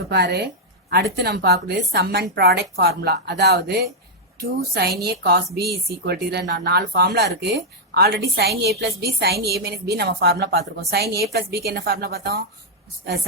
இப்ப பாரு, அடுத்து நம்ம பார்க்கறது சம் அண்ட் ப்ராடக்ட் ஃபார்முலா. அதாவது 2 sin a cos b is equal to, இதுல 4 ஃபார்முலா இருக்கு. Already sin a plus b sin a minus b நம்ம ஃபார்முலா பார்த்திருக்கோம். sin a plus b க்கு என்ன ஃபார்முலா பார்த்தோம்?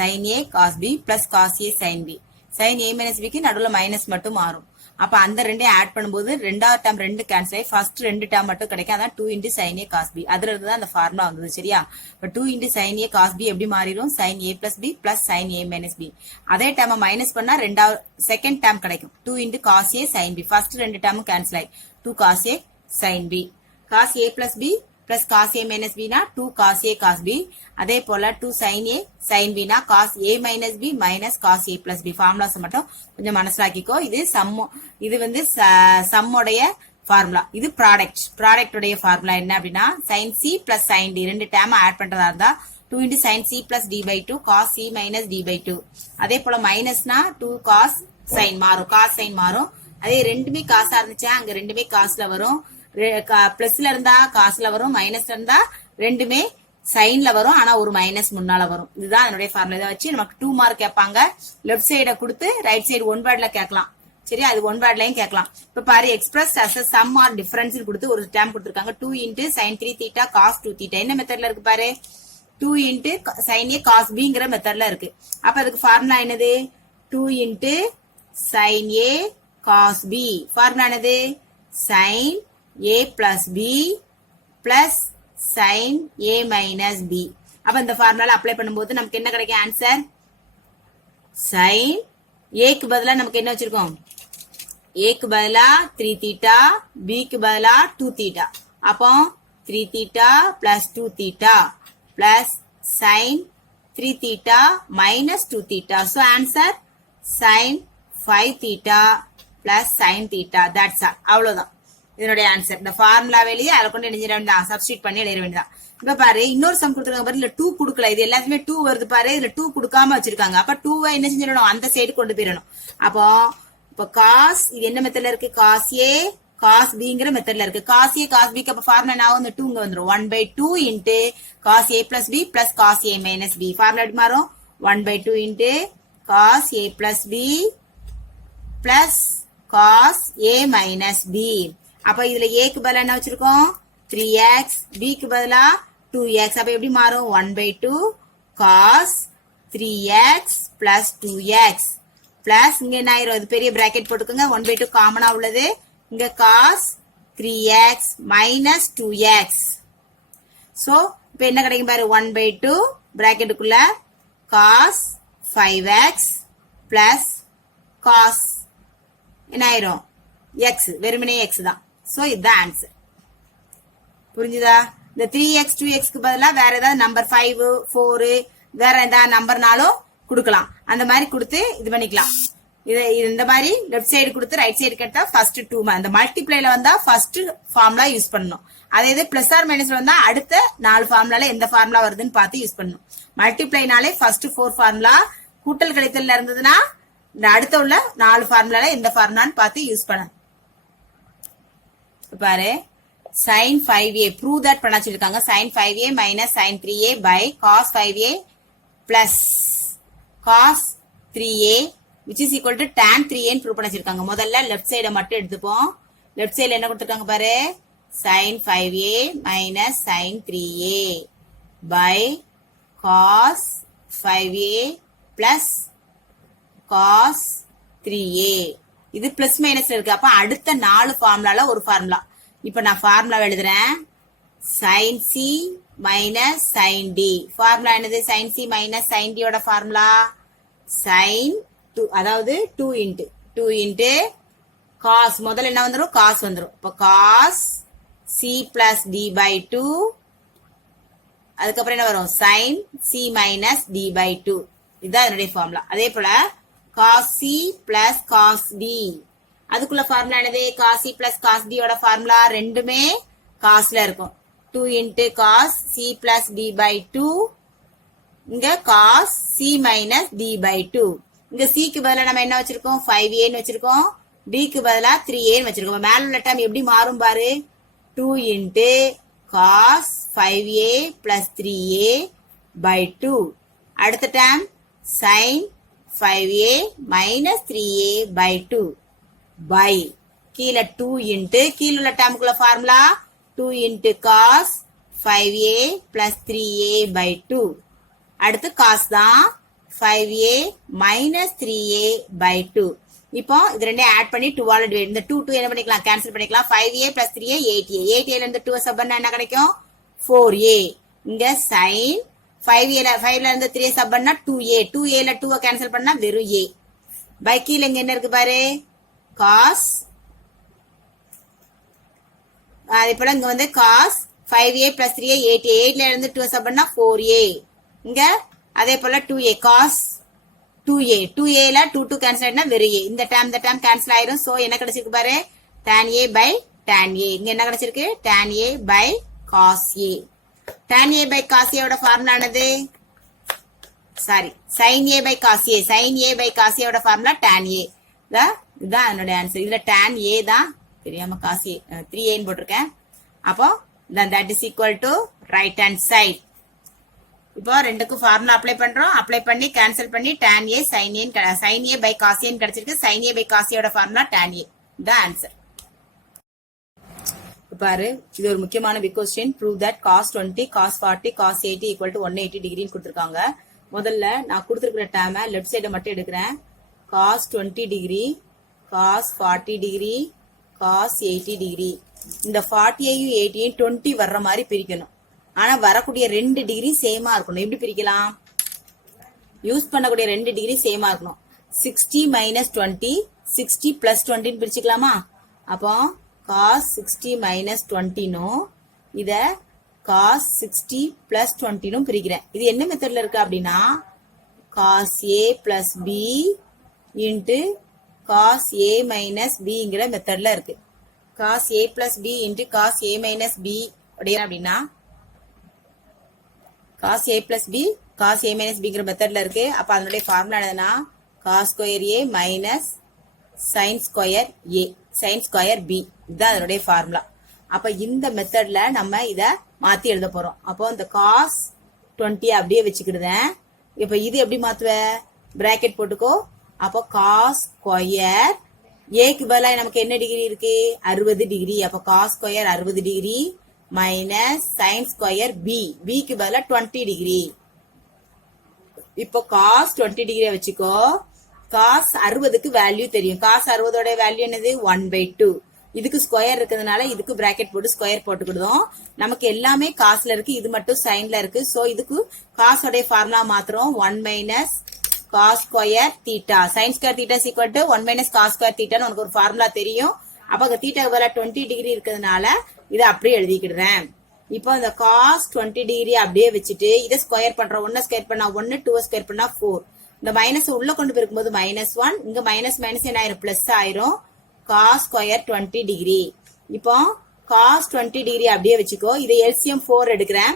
sin a cos b plus cos a sin b. sin a minus b க்கு நடுவுல minus மட்டும் மாறும். அப்ப அந்த ரெண்டையும் ஆட் பண்ணும்போது ரெண்டாவது டேர்ம் ரெண்டு கேன்சல் ஆகி ஃபர்ஸ்ட் ரெண்டு டேர்ம் மட்டும் கிடைக்கும். அதான் 2 into sin a cos b. அதுல இருந்து தான் அந்த ஃபார்முலா வந்தது. சரியா? இப்ப 2 into sin a cos b எப்படி மாறிடும்? sin a plus b plus sin a minus b. அதே டேர்ம் மைனஸ் பண்ணா ரெண்டாவது செகண்ட் டேர்ம் கிடைக்கும். 2 into cos a sin b. First ரெண்டு டேர்ம் கேன்சல் ஆகி 2 cos a sin b. cos a plus b plus cos a minus b னா 2 cos a cos b. அதே போல 2 sin a sin b னா cos a minus b minus cos a plus b. Formulas மட்டும் கொஞ்சம் மனசிலாக்கிக்கோ. இது இது வந்து சம்முடைய formula. இது ப்ராடக்ட் உடைய ஃபார்முலா என்ன அப்படின்னா sin c plus sin d ரெண்டு டேர்ம் ஆட் பண்றதா இருந்தா 2 into sin c plus d by 2 cos c minus d by 2. அதே போல மைனஸ்னா 2 cos sin மாறும், cos sin மாறும். அதே ரெண்டுமே காசா இருந்துச்சா அங்க ரெண்டுமே காசுல வரும். பிளஸ்ல இருந்தா காசுல வரும், மைனஸ்ல இருந்தா ரெண்டுமே சைன்ல வரும். ஆனா ஒரு மைனஸ் முன்னால வரும். இதுதான் என்னுடைய ஃபார்முலா. இதை வச்சு நமக்கு 2 மார்க் கேட்பாங்க. லெஃப்ட் சைட கொடுத்து ரைட் சைடு ஒன் வேர்ட்ல கேட்கலாம். சரி, அது ஒன் வேர்ட்லயும் கேட்கலாம். இப்ப பாரு, express as sum or difference கொடுத்து ஒரு டேர்ம் கொடுத்திருக்காங்க. 2 into sin 3 theta cos 2 theta. என்ன மெத்தட்ல இருக்கு பாரு? 2 into sin a cos bங்கிற மெத்தட்ல இருக்கு. அப்ப அதுக்கு ஃபார்முலா என்னது? 2 into sin a cos b. Formula என்னது? sin a plus b plus sin a minus b. அப்ப இந்த ஃபார்முலால அப்ளை பண்ணும்போது நமக்கு என்ன கிடைக்கும் ஆன்சர்? sin a க்கு பதிலா நமக்கு என்ன வச்சிருக்கோம்? a க்கு பதிலா 3 theta, b க்கு பதிலா 2 theta. அப்போ 3 theta plus 2 theta plus sin 3 theta minus 2 theta. So answer sin 5 theta plus sin theta. That's all. அவ்வளவுதான் இதனுடைய ஆன்சர். இந்த ஃபார்முலா வெளியே அதை கொண்டு எழுதிட வேண்டியதான், சப்ஸ்டிட் பண்ணி எழுத வேண்டியதான். இப்ப பாரு, இன்னொரு சம் கொடுத்துருக்காங்க பாரு, இல்ல 2 கொடுக்கல. இது எல்லாத்துமே 2 வருது பாரு, இதுல 2 கொடுக்காம வச்சிருக்காங்க. அப்ப 2 என்ன செஞ்சிடணும்? அந்த சைடு கொண்டு போயிடணும். அப்போ இப்ப காஸ், இது என்ன மெத்தட்ல இருக்கு? காஸ் ஏ காஸ் பிங்கிற மெத்தட்ல இருக்கு. காஸ் ஏ காஸ் பிக்கு அப்ப ஃபார்முலா நான் வந்து 2 இங்க வந்துடும். 1/2 into cos a plus b plus cos a minus b. Formula எப்படி மாறும்? 1/2 into cos a plus b plus cos a minus b. அப்ப இதுல a க்கு பதிலா என்ன வச்சிருக்கோம்? 3x, b க்கு பதிலா 2x. அப்ப எப்படி மாறும்? 1/2 cos 3x plus 2x plus இங்க என்ன ஆயிரும்? இது பெரிய பிராக்கெட் போட்டுக்கோங்க. 1/2 காமனா உள்ளது. இங்க cos 3x minus 2x. So இப்ப என்ன கிடைக்கும் பாரு? 1/2 பிராக்கெட்டுக்குள்ள cos 5x plus cos என்ன ஆயிரும்? x, வெறுமனே x தான். சோ இதுதான் ஆன்சர். புரிஞ்சுதா? இந்த 3x 2x க்கு பதிலா வேற ஏதாவது நம்பர் 5 4 வேற ஏதாவது நம்பர்னாலும் கொடுக்கலாம். அந்த மாதிரி கொடுத்து இது பண்ணிக்கலாம். இது இந்த மாதிரி லெஃப்ட் சைடு கொடுத்து ரைட் சைடு கேட்டா ஃபர்ஸ்ட் 2, அந்த மல்டிப்ளைல வந்தா ஃபர்ஸ்ட் ஃபார்முலா யூஸ் பண்ணணும். அதே இது பிளஸ் ஆர் மைனஸ் வந்தா அடுத்த 4 ஃபார்முலால எந்த ஃபார்முலா வருதுன்னு பார்த்து யூஸ் பண்ணணும். மல்டிப்ளைனாலே ஃபர்ஸ்ட் 4 ஃபார்முலா, கூட்டல் கழித்தல்ல இருந்ததுன்னா இந்த அடுத்த உள்ள 4 ஃபார்முலால எந்த ஃபார்முலான்னு பார்த்து யூஸ் பண்ணணும். பாரு, sin 5a prove that பண்ண சொல்லிருக்காங்க. sin 5a minus sin 3a by cos 5a plus cos 3a which is equal to tan 3a ன்னு prove பண்ண சொல்லிருக்காங்க. முதல்ல லெஃப்ட் சைட மட்டும் எடுத்துப்போம். லெஃப்ட் சைடுல என்ன கொடுத்திருக்காங்க பாரு? sin 5a minus sin 3a by cos 5a plus cos 3a. இது பிளஸ் மைனஸ்ல இருக்கு. அப்ப அடுத்த 4 ஃபார்முலால ஒரு ஃபார்முலா. இப்ப நான் ஃபார்முலா எழுதுறேன். sin c minus sin d. Formula என்னது? sin c minus sin d ஓட ஃபார்முலா sin 2, அதாவது 2 into cos. முதல்ல என்ன வந்துரும்? cos வந்துரும். இப்ப cos c plus d by 2. அதுக்கப்புறம் என்ன வரும்? sin c minus d by 2. இதுதான் என்னுடைய ஃபார்முலா. அதே போல cos c plus cos d. அதுக்குள்ள ஃபார்முலா என்னது? cos c plus cos d ஓட ஃபார்முலா ரெண்டுமே காஸ்ல இருக்கும். 2 into cos c plus d by 2. இங்க cos c minus d by 2. இங்க c க்கு பதிலா நம்ம என்ன வச்சிருக்கோம்? 5a ன்னு வச்சிருக்கோம். d க்கு பதிலா 3a ன்னு வச்சிருக்கோம். மேல உள்ள டேர்ம் எப்படி மாறும் பாரு? 2 into cos 5a plus 3a by 2. அடுத்த term sin 5a minus 3a by 2 by கீழே 2 into கீழே உள்ள டேர்முக்குள்ள formula 2 into cos 5a plus 3a by 2. அடுத்து cos தான் 5a minus 3a by 2. இப்போ இது ரெண்டே ஆட் பண்ணி 2 ஆல் டிவைட். இந்த 2 என்ன பண்ணிக்கலாம், கேன்சல் பண்ணிக்கலாம். 5a plus 3a 8a. 8a ல இருந்து 2 சப் பண்ணா என்ன கிடைக்கும், 4a. இங்க sin 5 ல இருந்து 3 சப் பண்ணா 2a. 2a ல 2 கேன்சல் பண்ணா வெறும் a. பை கீழ இங்க என்ன இருக்கு பாரு, cos. அதே போல இங்க வந்து cos 5a plus 3a 8a. 8 ல இருந்து 2 சப் பண்ணா 4a. இங்க அதே போல 2a cos 2a. 2a ல 2 கேன்சல் ஆயிடுனா வெறும் a. இந்த டேர்ம் கேன்சல் ஆயிரும். சோ என்ன கிடைச்சிருக்கு பாரு, tan a by tan a. இங்க என்ன கிடைச்சிருக்கு, tan a by cos a. tan a by cos a ஓட ஃபார்முலா என்னது, sorry sin a by cos a. sin a by cos a ஓட ஃபார்முலா tan a. இதான் என்னோட ஆன்சர். இதுல tan a தான் தெரியாம cos a 3a ன்னு போட்டிருக்கேன். அப்போ that is equal to right hand side. இப்போ ரெண்டுக்கும் ஃபார்முலா அப்ளை பண்றோம். அப்ளை பண்ணி கேன்சல் பண்ணி tan a sin a by cos a கிடைச்சிருக்கு. sin a by cos a ஓட ஃபார்முலா tan a. இதான் ஆன்சர். பாரு, இது ஒரு முக்கியமான big question. Prove that cos 20 cos 40 cos 80 equal to 180 டிகிரின்னு கொடுத்திருக்காங்க. முதல்ல நான் கொடுத்திருக்கிற டேர்மை லெஃப்ட் சைட மட்டும் எடுக்கிறேன். cos 20 degree cos 40 degree cos 80 degree. இந்த 40ஐயும் 80ஐயும் 20 வர்ற மாதிரி பிரிக்கணும். ஆனா வரக்கூடிய 2 டிகிரி சேமா இருக்கணும். எப்படி பிரிக்கலாம், யூஸ் பண்ணக்கூடிய 2 டிகிரி சேமா இருக்கணும். 60 minus 20 60 plus 20 பிரிச்சுக்கலாமா. அப்போ cos 60 minus 20 னும் இத cos 60 plus 20 னும் பிரிக்கிறேன். இது என்ன மெத்தட்ல இருக்கு அப்படின்னா, cos a plus b into cos a minus bங்கிற மெத்தட்ல இருக்கு. cos a plus b into cos a minus b அப்படின்னா cos a plus b cos a minus bங்கிற மெத்தட்ல இருக்கு. அப்ப அதனுடைய ஃபார்முலா என்னன்னா cos square a minus sin square a sin square b. இதுதான் அதனுடைய ஃபார்முலா. அப்ப இந்த மெத்தட்ல நம்ம இத மாத்தி எழுத போறோம். அப்போ இந்த cos 20 அப்படியே வச்சுக்கிடுதேன். இப்ப இது எப்படி மாத்துவ, பிராக்கெட் போட்டுக்கோ. அப்போ cos square ஏக்கு பதிலா நமக்கு என்ன டிகிரி இருக்கு, 60 டிகிரி. அப்ப cos square 60 degree minus sin square b. bக்கு பதிலா 20 டிகிரி. இப்போ cos 20 டிகிரி வச்சுக்கோ. cos 60க்கு வேல்யூ தெரியும். cos 60ஓட வேல்யூ என்னது, 1/2. இதுக்கு ஸ்கொயர் இருக்கிறதுனால இதுக்கு பிராக்கெட் போட்டு ஸ்கொயர் போட்டுக்கிடுவோம். நமக்கு எல்லாமே காஸ்ல இருக்கு, இது மட்டும் சைன்ல இருக்கு. சோ இதுக்கு காசோடைய ஃபார்முலா மாத்திரம் 1 minus cos square theta. sin square theta is equal to 1 minus cos square தீட்டான்னு உனக்கு ஒரு ஃபார்முலா தெரியும். அப்ப தீட்டா பதிலா 20 டிகிரி இருக்கிறதுனால இதை அப்படியே எழுதிக்கிடுறேன். இப்போ இந்த cos 20 டிகிரி அப்படியே வச்சுட்டு இதை ஸ்கொயர் பண்றோம். 1 ஸ்கொயர் பண்ணா 1, 2 ஸ்கொயர் பண்ணா 4. இந்த மைனஸ் உள்ள கொண்டு போயிருக்கும்போது -1, இங்க மைனஸ் மைனஸ் என்ன ஆயிரும், பிளஸ் ஆயிரும். cos square 20 degree. இப்போ cos 20 டிகிரி அப்படியே வச்சுக்கோ. இதை எல்சிஎம் 4 எடுக்கிறேன்.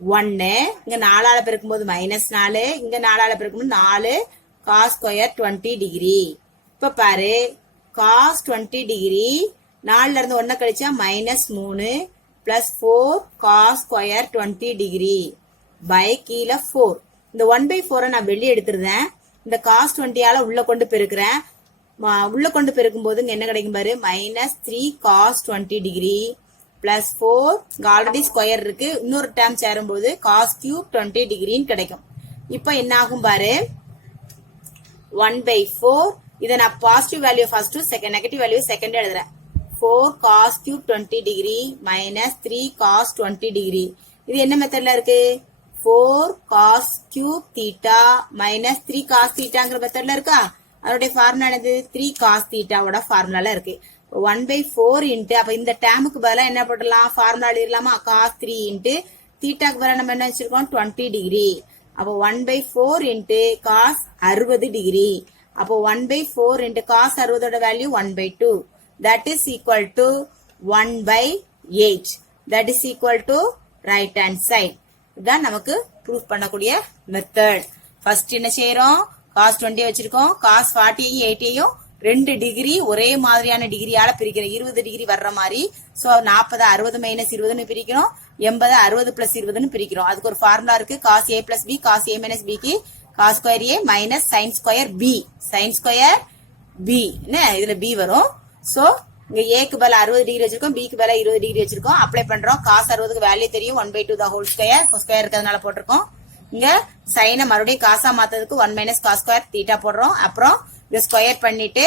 1 இங்க 4ஆல பெருக்கும்போது -4, இங்க 4ஆல பெருக்கும்போது 4 cos ஸ்கொயர் 20 டிகிரி. இப்ப பாரு, cos 20 டிகிரி 4ல இருந்து 1 கழிச்சா -3 plus 4 cos square 20 degree by கீழே 4. இந்த 1/4 நான் வெளியே எடுத்துருந்தேன். இந்த cos 20ஆல உள்ள கொண்டு பெருக்கிறேன். உள்ள கொண்டு பெருக்கும் போது என்ன கிடைக்கும் பாரு, -3 cos 20 டிகிரி பிளஸ் 4. இங்க ஆல்ரெடி ஸ்கொயர் இருக்கு, இன்னொரு டேர்ம் சேரும் போது cos கியூப் 20 டிகிரின்னு கிடைக்கும். இப்ப என்ன ஆகும் பாரு, 1/4. இதை நான் positive value first, second negative value second எழுதுறேன். 4 cos cube 20 degree minus 3 cos 20 degree. இது என்ன மெத்தட்ல இருக்கு, 4 cos cube theta minus 3 cos தீட்டாங்கிற மெத்தட்ல இருக்கா. அதோடைய ஃபார்முலா என்னது, 3 cos தீட்டாவோட ஃபார்முலால இருக்கு. 1/4 இன்ட்டு, அப்ப இந்த டேமுக்கு பதிலா என்ன போடலாம், ஃபார்முலா எழுதலாமா, cos 3 இன்ட்டு தீட்டாக்கு பதிலா நம்ம என்ன வச்சிருக்கோம், 20 டிகிரி. அப்போ 1/4 இன்ட்டு cos 60 டிகிரி. அப்போ 1/4 இன்ட்டு cos 60ஓட value 1/2. that is equal to 1/8. that is equal to right hand side. இதான் நமக்கு ப்ரூஃப் பண்ணக்கூடிய மெத்தட். ஃபர்ஸ்ட் என்ன செய்யறோம், cos 20 வச்சிருக்கோம். cos 40ஐயும் 80ஐயும் 2 டிகிரி ஒரே மாதிரியான டிகிரியால பிரிக்கிறோம். 20 டிகிரி வர்ற மாதிரி. சோ 40 60 மைனஸ் 20ன்னு பிரிக்கிறோம். 80 60 பிளஸ் 20ன்னு பிரிக்கிறோம். அதுக்கு ஒரு ஃபார்முலா இருக்கு, cos a plus b cos a minus b க்கு cos square a minus sin square b sin square b இதுல b வரும். சோ இங்க a க்கு பதிலா 60 டிகிரி வச்சிருக்கோம், b க்கு பதிலா 20 டிகிரி வச்சிருக்கோம். அப்ளை பண்றோம். cos 60க்கு வேல்யூ தெரியும் 1/2 the whole square ஸ்கொயர் இருக்கிறதுனால போட்டிருக்கோம். இங்க சைனை மறுபடியும் காசா மாத்ததுக்கு 1 மைனஸ் cos ஸ்கொயர் தீட்டா போடுறோம். அப்புறம் இத ஸ்கொயர் பண்ணிட்டு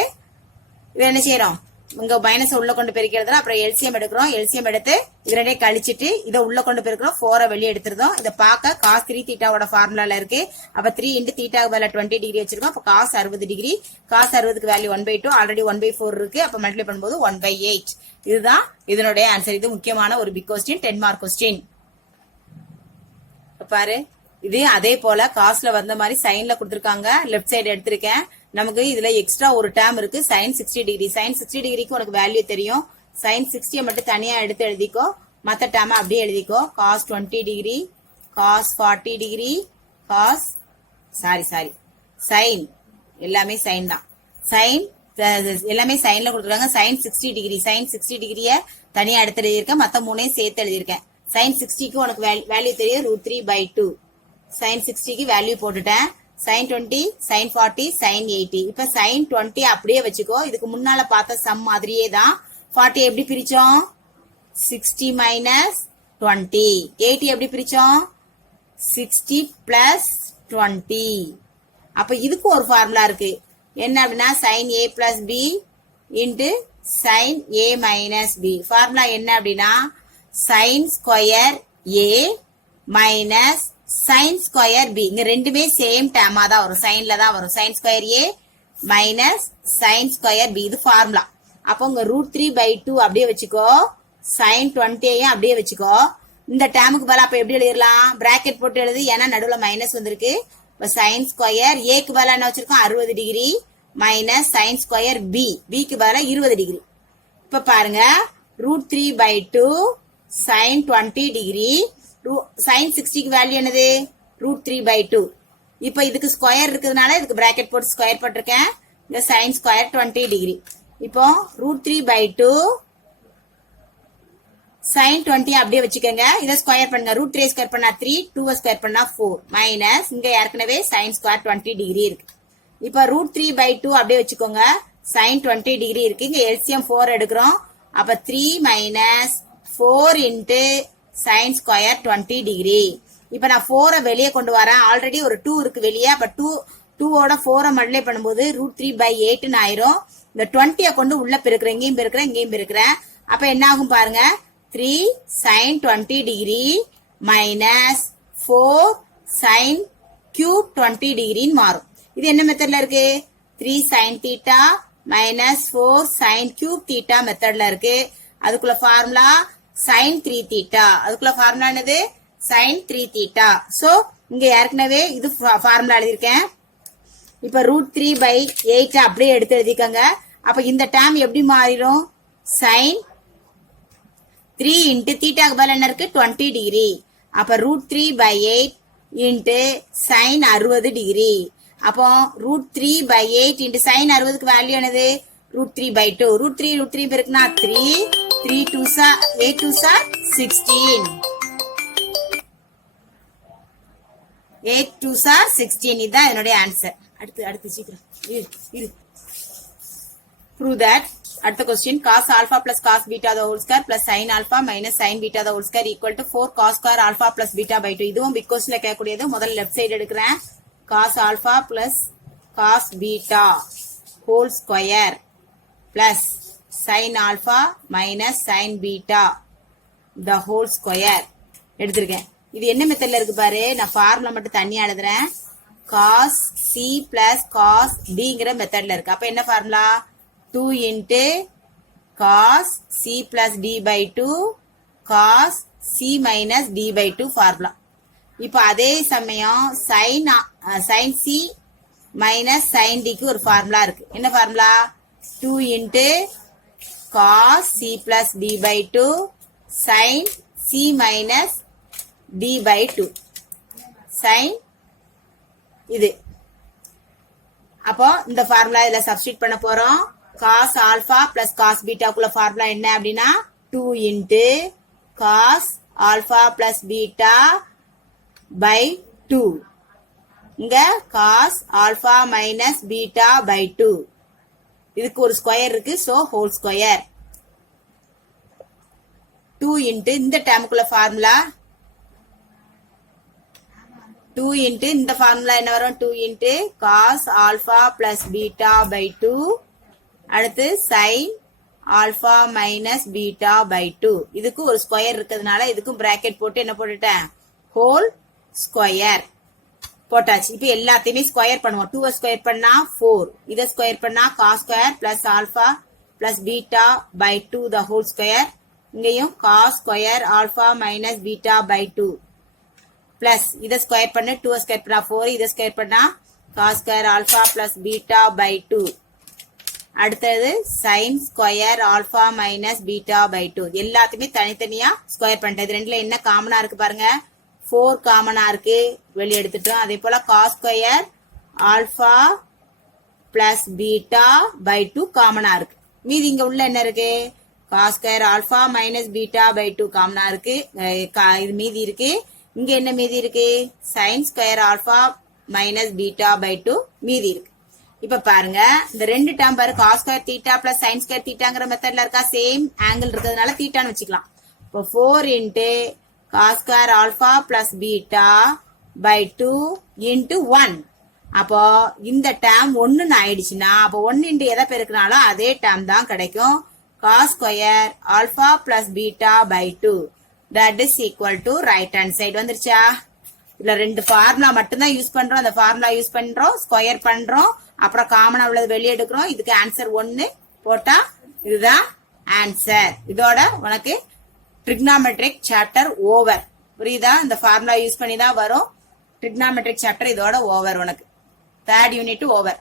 இது என்ன செய்யறோம், இங்க மைனஸ் உள்ள கொண்டு பெருக்கிறதுல அப்புறம் எல்சிஎம் எடுக்கிறோம். எல்சிஎம் எடுத்து இது ரெண்டையும் கழிச்சிட்டு இதை உள்ள கொண்டு பெருக்கிறோம். 4 வெளியே எடுத்துருந்தோம். இதை பார்க்க cos 3 தீட்டாவோட ஃபார்முலால இருக்கு. அப்ப 3 இன்டு தீட்டாக்கு பதிலா 20 டிகிரி வச்சிருக்கோம். அப்ப cos 60 டிகிரி. cos 60க்கு வேல்யூ 1/2 ஆல்ரெடி 1/4 இருக்கு. அப்ப மல்டிப்ளை பண்ணும்போது 1/8. இதுதான் இதனுடைய ஆன்சர். இது முக்கியமான ஒரு பிக் கொஸ்டின், 10 மார்க் கொஸ்டின். பாரு, இது அதே போல காஸ்ல வந்த மாதிரி சைன்ல கொடுத்திருக்காங்க. லெஃப்ட் சைடு எடுத்திருக்கேன். நமக்கு இதுல எக்ஸ்ட்ரா ஒரு டேர்ம் இருக்கு, sin 60 டிகிரி. sin 60 டிகிரிக்கு உனக்கு வேல்யூ தெரியும். sin 60 மட்டும் தனியா எடுத்து எழுதிக்கோ, மத்த டேர்ம் அப்படியே எழுதிக்கோ. cos 20 degree, cos 40 degree, cos sin எல்லாமே சைன் தான். sin எல்லாமே சைன்ல கொடுத்துருக்காங்க. sin 60 டிகிரி, sin 60 டிகிரிய தனியா எடுத்து எழுதியிருக்கேன், மத்த மூணையும் சேர்த்து எழுதியிருக்கேன். sin 60க்கு உனக்கு வேல்யூ தெரியும் √3/2. sin 60க்கு வேல்யூ போட்டுட்டேன். sin 20, sin 40, sin 80. இப்ப sin 20 அப்படியே வச்சுக்கோ. இதுக்கு முன்னால பார்த்த சம் மாதிரியே தான். 40 எப்படி பிரிச்சோம், 60 மைனஸ் 20. 80 எப்படி பிரிச்சோம், 60 பிளஸ் 20. அப்ப இதுக்கு ஒரு ஃபார்முலா இருக்கு. என்ன அப்படின்னா sin a plus b into sin a minus b. Formula என்ன அப்படின்னா sin square a minus sin square b. இங்க ரெண்டுமே சேம் டேர்மா தான் வரும், சைன்ல தான் வரும். sin square a minus sin square b இது ஃபார்முலா. அப்போ உங்க √3/2 அப்படியே வச்சுக்கோ, sin 20 அப்படியே வச்சுக்கோ. இந்த டேர்முக்கு பதிலா அப்ப எப்படி எழுதிடலாம், பிராக்கெட் போட்டு எழுது, ஏன்னா நடுவுல மைனஸ் வந்திருக்கு. இப்ப sin ஸ்கொயர் a க்கு பதிலா என்ன வச்சிருக்கோம், 60 degree minus sin square b, b க்கு பதிலா 20 டிகிரி. இப்ப பாருங்க, √3/2 sin 20 டிகிரி, sin 60க்கு வேல்யூ என்னது, √3/2. இப்ப இதுக்கு ஸ்கொயர் இருக்கிறதுனால இதுக்கு பிராக்கெட் போட்டு ஸ்கொயர் போட்டிருக்கேன். இந்த sin ஸ்கொயர் 20 டிகிரி. இப்போ √3/2 sin 20 அப்படியே வச்சுக்கோங்க. இதை ஸ்கொயர் பண்ணுங்க. √3 ஸ்கொயர் பண்ணா 3, 2 ஸ்கொயர் பண்ணா 4 மைனஸ் இங்க ஏற்கனவே sin ஸ்கொயர் 20 டிகிரி இருக்கு. இப்ப √3/2 அப்படியே வச்சுக்கோங்க. sin 20 டிகிரி இருக்கு. இங்க எல்சிஎம் 4 எடுக்கிறோம். அப்ப 3 minus 4 into sin square 20 degree. இப்ப நான் 4 வெளியே கொண்டு வரேன். ஆல்ரெடி ஒரு 2 இருக்கு வெளியே. அப்ப 2ஓட 4 மல்டிப்ளை பண்ணும்போது √3/8 ஆயிரும். இந்த 20 கொண்டு உள்ள பெருக்கிறேன், இங்கேயும் பெருக்கிறேன், இங்கேயும் பெருக்கிறேன். அப்ப என்ன ஆகும் பாருங்க, 3 sin 20 degree minus 4 sin cube 20 டிகிரின்னு மாறும். இது என்ன மெத்தட்ல இருக்கு, 3 sin theta minus 4 sin cube theta மெத்தட்ல இருக்கு. அதுக்குள்ள ஃபார்முலா sin 3 தீட்டா. அதுக்குள்ள ஃபார்முலா என்னது, sin 3 தீட்டா. சோ இங்க ஏற்கனவே இது ஃபார்முலா எழுதியிருக்கேன். இப்ப √3/8 அப்படியே எடுத்து எழுதிக்கங்க. அப்ப இந்த டேர்ம் எப்படி மாறிடும், sin 3 இன்ட்டு தீட்டாக்கு பதிலா என்ன இருக்கு, 20 டிகிரி. அப்ப √3/8 இன்ட்டு sin 60 டிகிரி. அப்போ √3/8 இன்ட்டு sin 60க்கு வேல்யூ என்னது, √3/2. √3 பெருக்குனா 3, 3 2s are 8 2s are 16. 8 2s are 16. இதான் என்னுடைய ஆன்சர். அடுத்து சீக்கிரம் இரு. Prove that. அடுத்த question, cos alpha plus cos beta the whole square plus sin alpha minus sin beta the whole square equal to 4 cos square alpha plus beta by 2. இதுவும் big கொஸ்டின்ல கேட்கக்கூடியது. முதல்ல left side எடுக்கிறேன். cos alpha plus cos beta whole square plus sin alpha minus sin beta the whole square எடுத்திருக்கேன். இது என்ன மெத்தட்ல இருக்கு பாரு, நான் ஃபார்முலா மட்டும் தனியா எழுதுறேன். cos c plus cos dங்கிற மெத்தட்ல இருக்கு. அப்ப என்ன formula, 2 into cos c plus d by 2 cos c minus d by 2 formula. இப்ப அதே சமயம் sin c minus sin d க்கு ஒரு ஃபார்முலா இருக்கு. என்ன formula, 2 into cos c plus d by 2 sin c minus d by 2 sin இது. அப்போ இந்த ஃபார்முலா இதுல சப்ஸ்டிட் பண்ண போறோம். cos alpha plus cos beta குள்ள ஃபார்முலா என்ன அப்படின்னா 2 into cos alpha plus beta by 2 இங்க cos alpha minus beta by 2. இதுக்கு ஒரு ஸ்கொயர் இருக்கு, சோ ஹோல் ஸ்கொயர் 2 இன்ட்டு இந்த டேமுக்குள்ள ஃபார்முலா 2 இன்ட்டு இந்த ஃபார்முலா என்ன வரும், 2 into cos alpha plus beta by 2, அடுத்து sine alpha minus beta by 2. இதுக்கு ஒரு ஸ்கொயர் இருக்கிறதுனால இதுக்கும் பிராக்கெட் போட்டு என்ன போட்டுட்டேன், ஹோல் ஸ்கொயர் போட்டாச்சு. இப்ப எல்லாத்தையுமே ஸ்கொயர் பண்ணுவோம். 2 ஸ்கொயர் பண்ணா 4, இதை ஸ்கொயர் பண்ணா cos square plus alpha plus beta by 2 the whole square. இங்கேயும் cos square alpha minus beta by 2 plus இதை ஸ்கொயர் பண்ண 2 ஸ்கொயர் பண்ணா 4, இதை ஸ்கொயர் பண்ணா cos square alpha plus beta by 2. அடுத்தது sine square alpha minus beta by 2. எல்லாத்தையுமே தனித்தனியா square பண்ணிட்டேன். இது ரெண்டுல என்ன காமனா இருக்கு பாருங்க, 4 காமனா இருக்கு, வெளியே எடுத்துட்டோம். அதே போல cos square alpha plus beta by 2 காமனா இருக்கு. மீதி இங்க உள்ள என்ன இருக்கு, cos square alpha minus beta by 2 காமனா இருக்கு, இது மீதி இருக்கு. இங்க என்ன மீதி இருக்கு, sine square alpha minus beta by 2 மீதி இருக்கு. இப்ப பாருங்க, இந்த ரெண்டு டேர்ம் பாரு, cos square theta plus sine square தீட்டாங்கிற மெத்தட்ல இருக்கா, சேம் ஆங்கிள் இருக்கிறதுனால தீட்டான்னு வச்சுக்கலாம். இப்போ 4 into cos square alpha plus beta by 2 into 1. அப்போ இந்த டேர்ம் 1 ஆயிடுச்சுன்னா அப்போ 1 இன்ட்டு எதை பெருக்கினாலும் அதே டேர்ம் தான் கிடைக்கும். Cos square alpha plus beta by 2 that is equal to right hand side வந்துருச்சா. இதுல ரெண்டு ஃபார்முலா மட்டும்தான் யூஸ் பண்றோம். அந்த ஃபார்முலா யூஸ் பண்றோம், ஸ்கொயர் பண்றோம், அப்புறம் காமனா உள்ளது வெளியே எடுக்கிறோம். இதுக்கு ஆன்சர் 1 போட்டா இதுதான் ஆன்சர். இதோட உனக்கு ட்ரிக்னாமெட்ரிக் சாப்டர் ஓவர். புரியுதா, இந்த ஃபார்முலா யூஸ் பண்ணி தான் வரும். ட்ரிக்னாமெட்ரிக் சாப்டர் இதோட ஓவர், உனக்கு 3rd யூனிட் ஓவர்.